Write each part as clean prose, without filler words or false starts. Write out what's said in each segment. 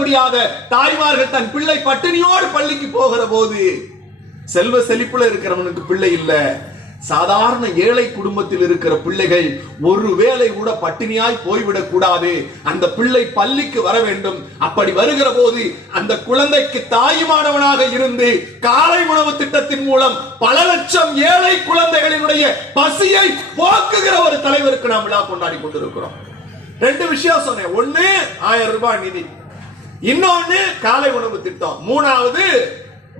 முடியாத தாய்மார்கள் தன் பிள்ளை பட்டினியோடு பள்ளிக்கு போகிற போது, செல்வ செழிப்புல இருக்கிறவனுக்கு பிள்ளை இல்ல, சாதாரண ஏழை குடும்பத்தில் இருக்கிற பிள்ளைகள் ஒருவேளை கூட பட்டினியாய் போய்விடக் கூடாது, அந்த பிள்ளை பள்ளிக்கு வர வேண்டும். அப்படி வருகிற போது அந்த குழந்தைக்கு தாயுமானவனாக இருந்து காலை உணவு திட்டத்தின் மூலம் பல லட்சம் ஏழை குழந்தைகளினுடைய பசியை போக்குகிற ஒரு தலைவருக்கு நாம் விழா கொண்டாடி கொண்டிருக்கிறோம். ரெண்டு விஷயம் சொன்னேன். ஒண்ணு 1000 ரூபாய் நிதி, இன்னொன்னு காலை உணவு திட்டம். மூணாவது,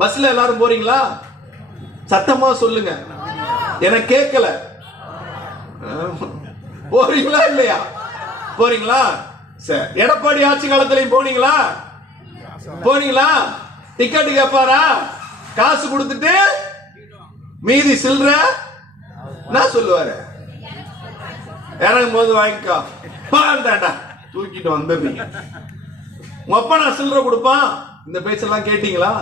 பஸ்ல எல்லாரும் போறீங்களா? சத்தமா சொல்லுங்க, எனக்கு கேட்கல. போறீங்களா இல்லையா? போறீங்களா? சரி. எடப்பாடி ஆட்சி காலத்திலையும் போனீங்களா? போனீங்களா? டிக்கெட் கேட்பாரா? காசு கொடுத்துட்டு மீதி சில்லற நான் சொல்லுவாரு, இறங்கும் போது வாங்கிக்கோ பாண்டாண்டா தூக்கிட்டு வந்துடுறீங்க. உங்க அப்பா நான் சில்லற கொடுப்பான். இந்த பேச்செல்லாம் கேட்டீங்களா?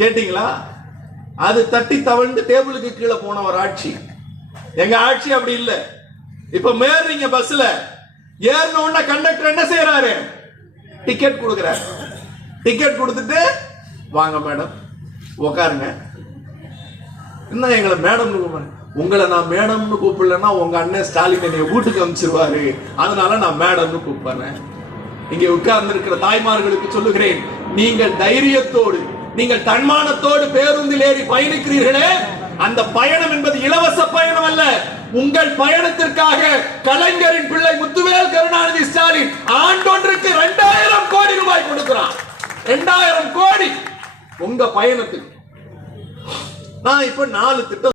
கேட்டீங்களா? அது தட்டி தவழ்ந்து டேபிளுக்கு கீழே போன ஒரு ஆட்சி. எங்க ஆட்சி அப்படி இல்ல. இப்ப மேறீங்க பஸ்ல, ஏறின உடனே கண்டக்டர் என்ன செய்யறாரு? டிக்கெட் கொடுக்கிறாரு. டிக்கெட் கொடுத்துட்டு வாங்க மேடம் உட்காருங்க. என்ன எங்களை மேடம்? உங்களை நான் மேடம்னு கூப்பிடலன்னா உங்க அண்ணன் ஸ்டாலின் என்னைய வீட்டுக்கு அனுப்பிச்சிருவாரு, அதனால நான் மேடம்னு கூப்பிடுறேன். இங்கே உட்கார்ந்து இருக்கிற தாய்மார்களுக்கு சொல்லுகிறேன், நீங்கள் தைரியத்தோடு, நீங்கள் தன்மானத்தோடு பேருந்தில் ஏறி பயணிக்கிறீர்களே, அந்த பயணம் என்பது இலவச பயணம் அல்ல. உங்கள் பயணத்திற்காக கலைஞரின் பிள்ளை முத்துவேல் கருணாநிதி ஸ்டாலின் ஆண்டொன்றுக்கு 2000 கோடி ரூபாய் கொடுக்கிறான். 2000 கோடி உங்க பயணத்துக்கு. நான் இப்ப 4 திட்டம்